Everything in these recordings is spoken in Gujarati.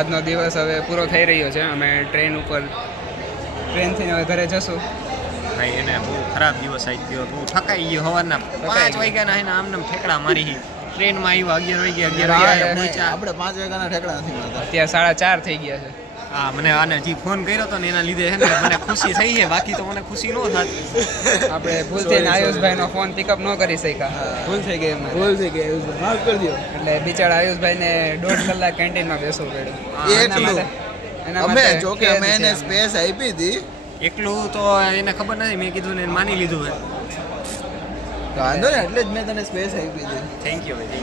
આજનો દિવસ હવે પૂરો થઈ રહ્યો છે. અમે ટ્રેનથી હવે ઘરે જશું. ભાઈ એને બહુ ખરાબ દિવસ આવી ગયો, બહુ થકાઈ ગયો. સવારના 5 વાગ્યાના એને આમને ઠેકડા મારી. ટ્રેનમાં આવ્યો 11 વાગે આપણે 5 વાગ્યાના ઠેકડા નથી મારતા. અત્યારે 4:30 થઈ ગયા છે. હા, મને આને જે ફોન કર્યો હતો ને એના લીધે છે ને મને ખુશી થઈ છે, બાકી તો મને ખુશી ન થાત. આપણે ભૂલથી આયુષભાઈનો ફોન પિકઅપ ન કરી શક્યા. ભૂલ થઈ ગઈ એમાં. માફ કરી દો. એટલે બિચારા આયુષભાઈને 1.5 કલાક કેન્ટીનમાં બેસવું પડ્યું. અમે જોકે અમે એને સ્પેસ આપી હતી. એકલું તો એને ખબર નથી, મેં કીધું ને એને માની લીધું હે. વાંધો ને, એટલે જ મેં તને સ્પેસ આપી હતી. થેન્ક યુ ભાઈ.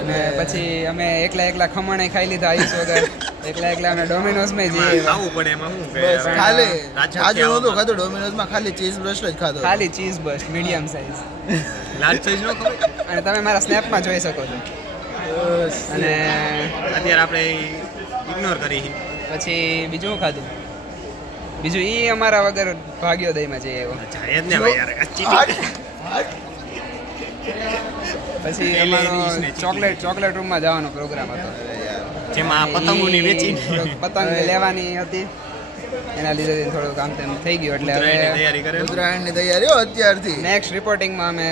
અને પછી અમે એકલા ખમણે ખાઈ લીધા આયુષ વગર. એકલા અમે ડોમિનોઝમાં જઈએ. ખાવું પડે એમાં શું કે બસ ખાલી જાજુ નહોતું ખાધું ડોમિનોઝમાં, ખાલી ચીઝ બ્રસ્ટ જ ખાધો. ખાલી cheese burst medium size. Large size નો ખબર. અને તમે મારા સ્નેપમાં જોઈ શકો છો. અને અત્યારે આપણે ઇગ્નોર કરી. પછી બીજું ખાધું. બીજું ઈ અમારા વગર ભાગ્યોદયમાં જઈએ એવો. અચ્છા, એ જ ને ભાઈ યાર. પછી અમારો ચોકલેટ રૂમમાં જવાનો પ્રોગ્રામ હતો, જેમાં પતંગોની વેચીને પતંગ લેવાની હતી. એના લીધે થોડું કામ તેમ થઈ ગયું. એટલે તૈયારી કરે. ઉત્તરાયણની તૈયારીઓ અત્યારથી. નેક્સ્ટ રિપોર્ટિંગમાં અમે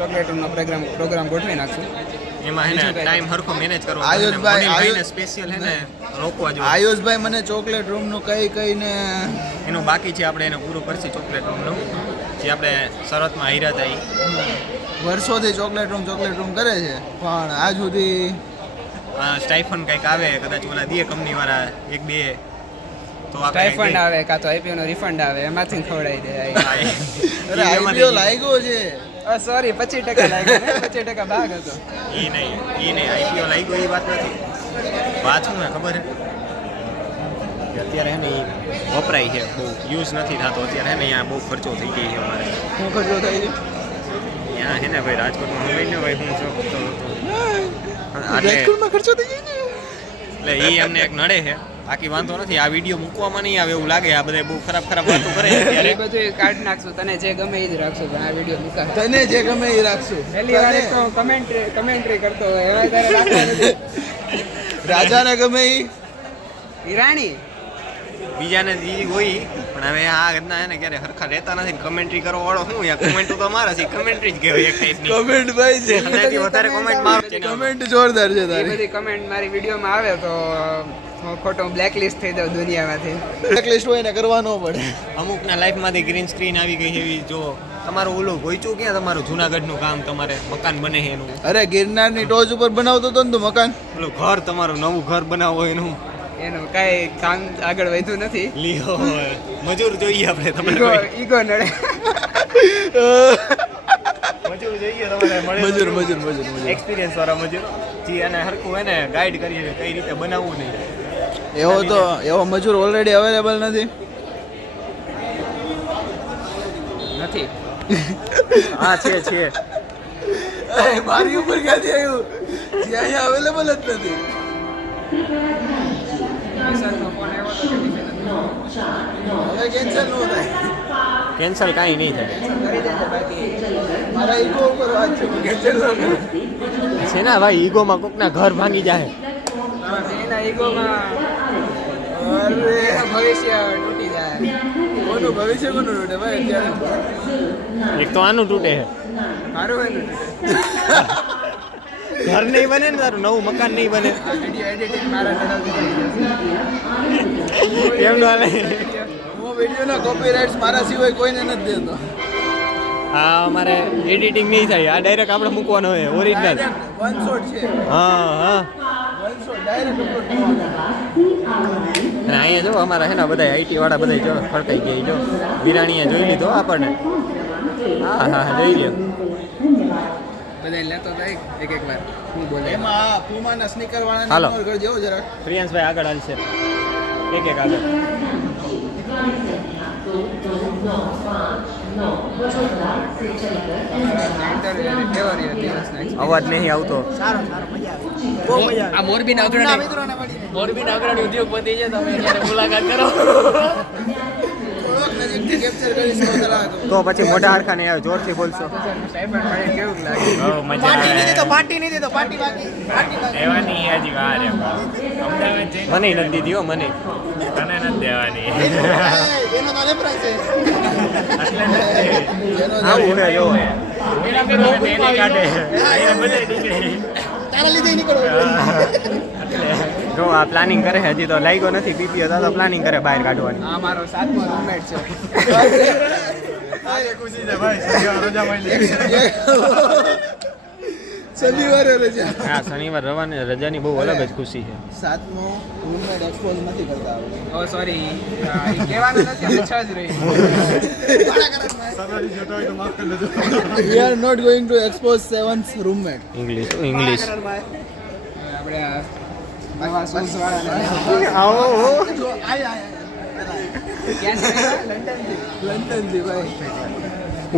ચોકલેટ રૂમનો પ્રોગ્રામ ગોઠવી નાખશું. એમાં હે ને ટાઈમ હરખો મેનેજ કરવો. આયુષભાઈ સ્પેશિયલ હે ને રોકવા જોઈએ. આયુષભાઈ મને ચોકલેટ રૂમનું કહીને એનું બાકી છે, આપણે એને પૂરું કરશું ચોકલેટ રૂમનું, જે આપણે શરતમાં હાર્યા હતા. વર્ષોથી ચોકલેટ રૂમ કરે છે, પણ આજ સુધી સ્ટાઇફન કંઈક આવે, કદાચ ઓલા દે કંપની વાળા 1-2 તો સ્ટાઇફંડ આવે કાં તો આઈપીઓ નો રિફંડ આવે, એમાંથી ખવડાવી દે. અરે આઈપીઓ લાગ્યો છે. સોરી 25% લાગ્યો ને, 25% ભાગ હતો. એ નહીં આઈપીઓ લાગ્યો એ વાત નથી. વાત શું ને ખબર છે કે અત્યારે હે ને એ વપરાય છે, બહુ યુઝ નથી થતો અત્યારે. હે ને અહીંયા બહુ ખર્ચો થઈ ગઈ છે અમારે. શું ખર્ચો થાય છે ત્યાં હે ને ભાઈ રાજકોટમાં હું લઈને ભાઈ હું શું કરતો હતો રાજકોટમાં ખર્ચો થઈ જાય ને, એટલે એ અમને એક નડે છે. બાકી વાંધો નથી, આ વિડીયો મૂકવામાં નહીં આવે એવું લાગે. આ બધા બહુ ખરાબ વાતો કરે છે એ બધું કાઢી નાખશું. તને જે ગમે એ જ રાખશું, પણ આ વિડીયો મૂકા. તને જે ગમે એ રાખશું. પહેલી વાર તો કમેન્ટ્રી કરતો હોય એવા તારે રાખવા નથી. રાજાને ગમે એ ઈરાણી બીજાને જે હોય, પણ હવે આ ઘટના હે ને ક્યારે હરખા રહેતા નથી. કમેન્ટ્રી કરવા વાળો શું યાર, કમેન્ટ તો અમારા છે, કમેન્ટ્રી જ કહેવાય એક ટાઈપની. કમેન્ટ ભાઈ છે, એનાથી વધારે કમેન્ટ મારો. કમેન્ટ જોરદાર છે એ તારી. બધી કમેન્ટ મારી વિડીયોમાં આવે તો હું ખોટો બ્લેકલિસ્ટ થઈ જાઉં દુનિયામાંથી. બ્લેકલિસ્ટ હોય ને કરવા ન પડે. અમુકના લાઈફમાંથી ગ્રીન સ્ક્રીન આવી ગઈ એવી. જો તમારું ઓલું ગોઈચું ક્યાં, તમારું જુનાગઢનું કામ, તમારે મકાન બને છે એનું. અરે ગિરનારની ટોચ ઉપર બનાવતો હતો ને તું મકાન. ઓલું ઘર, તમારું નવું ઘર બનાવવું એનું કામ આગળ વધ્યું નથી. લ્યો મજૂર જોઈએ આપણે. તમને ઈગો નડે. મજૂર જોઈએ તમારે મળે. મજૂર એક્સપિરિયન્સ વાળા મજૂર જે એને હરખું એને ગાઈડ કરીએ કે કઈ રીતે બનાવવું નહીં. એવો મજૂર ઓલરેડી અવેલેબલ નથી. હા છે મારી ઉપર ક્યાંથી આવ્યું? જે અહીંયા અવેલેબલ જ નથી. હવે કેન્સલ ન થાય. કેન્સલ કાંઈ નહીં થાય. મારા ઈગો ઉપર વાત છે, કેન્સલ ન થાય. છે ને ભાઈ, ઈગોમાં કોકના ઘર ભાંગી જાય. એના ઈગોમાં ભવિષ્ય તૂટી જાય. કોનું ભવિષ્ય કોનું તૂટે ભાઈ અત્યારે? એક તો આનું તૂટે છે. મારું એનું ઘર નહીં બને ને, તારું નવું મકાન નહીં બને. આ વિડીયો એડિટિંગ મારા તરફથી થઈ જશે. કેમનું હાલે? હું વિડીયોના કોપીરાઇટ્સ મારા સિવાય કોઈને નથી દેતો. હા, અમારે એડિટિંગ નહીં થાય. આ ડાયરેક્ટ આપણે મૂકવાનો હોય ઓરિજિનલ. વન શોટ છે. હા વન શોટ ડાયરેક્ટ અપલોડ કરવાનો. અને અહીંયા જો અમારા છે ને બધા આઈટી વાળા બધા જો ફરકાઈ ગયા. જો વિરાણીએ જોઈ લીધો આપણને. હા જોઈ લ્યો. બધા લેતો થાય એક વાર. હું બોલે એમાં પુમાના સ્નીકર વાળાને હાલો. ઇગ્નોર કરજો જરાક. પ્રિયાંશભાઈ આગળ હાલશે. એક આગળ. અવાજ નહીં આવતો. આ મોરબીના અગ્રણી ઉદ્યોગપતિ છે, તમે ત્યારે મુલાકાત કરો. થોડોક નજીકથી કેપ્ચર કરી શકો તો પછી મોઢા હરખા નહીં આવે, જોરથી બોલશો. સ્ટાઇપન્ડ મળે કેવું લાગે? બહુ મજા પાર્ટી નહીં આવે દીધો પાર્ટી નહીં દીધો પાર્ટી બાકી દેવાની હજી વાર એમ અમદાવાદ જઈને મને નથી દીધી હો, મને. તને નથી દેવાની એનો તો લેપરા છે એટલે નથી. એનો આવું છે જો. એના બી બહુ એને કાઢે એને બધાય દીધે. તારા લીધે નીકળો જો આ પ્લાનિંગ કરે છે, હજી તો લાગ્યો નથી પીપીઓ, તો પ્લાનિંગ કરે બહાર કાઢવાની. આ મારો 7મો રૂમમેટ છે. શનિવારે રજા હા, શનિવાર રજાની બહુ અલગ જ ખુશી છે. 7મો રૂમમેટ એક્સપોઝ નથી કરતા ઓ સોરી, કહેવાનું નથી, અમે 6 જ રહી. we are not going to expose 7th roommate English આપણે આ નવા શૂઝ વાળાને આવો ક્યાંથી આવ્યા? લંડન થી ભાઈ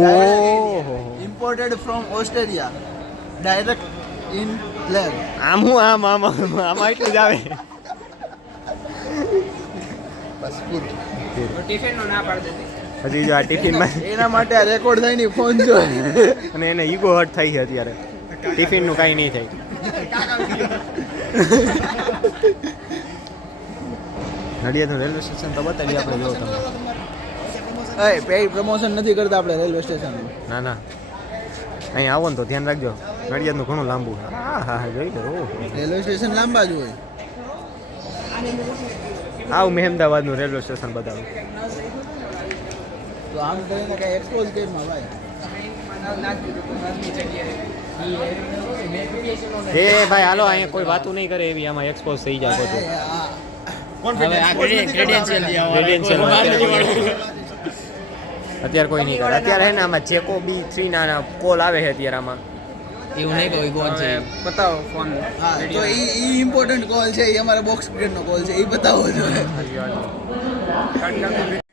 ઓહો. imported from Australia direct in lab આમ હું આમ એટલું જ આવે. બસ પૂરું ટિફિનનું ના પાડી દીધી. હજી જો આ ટિફિનમાં એના માટે આ રેકોર્ડ થાય નહીં ફોન જો અને એને ઈગો હર્ટ થઈ છે અત્યારે. ટિફિનનું કાંઈ નહીં થાય. નડિયાદનું રેલવે સ્ટેશન તો બતાવી આપણે જો તમે. એ પેઇડ પ્રમોશન નથી કરતા આપણે રેલવે સ્ટેશન ના ના, અહીં આવો ને તો ધ્યાન રાખજો, નડિયાદનું ઘણું લાંબુ છે. હા હા જોઈ લો. ઓહો. રેલવે સ્ટેશન લાંબા જ હોય આવું મેં અમદાવાદનું રેલવે સ્ટેશન બતાવું. તો આમ કરીને કઈ એક્સપોઝ કેમમાં ભાઈ એ ભાઈ હાલો, અહીંયા કોઈ વાતું નહીં કરે એવી, આમાં એક્સપોઝ થઈ જાય બધું. Credential અત્યારે કોઈ નહીં કરે. અત્યારે હે ને આમાં JCOB3 ના કોલ આવે છે અત્યારે આમાં. એવું નહીં કોઈ કોણ છે બતાવો ફોન. હા તો ઈ ઇમ્પોર્ટન્ટ કોલ છે એ અમારા બોક્સ ક્રિકેટનો કોલ છે એ બતાવો જોઈએ કટ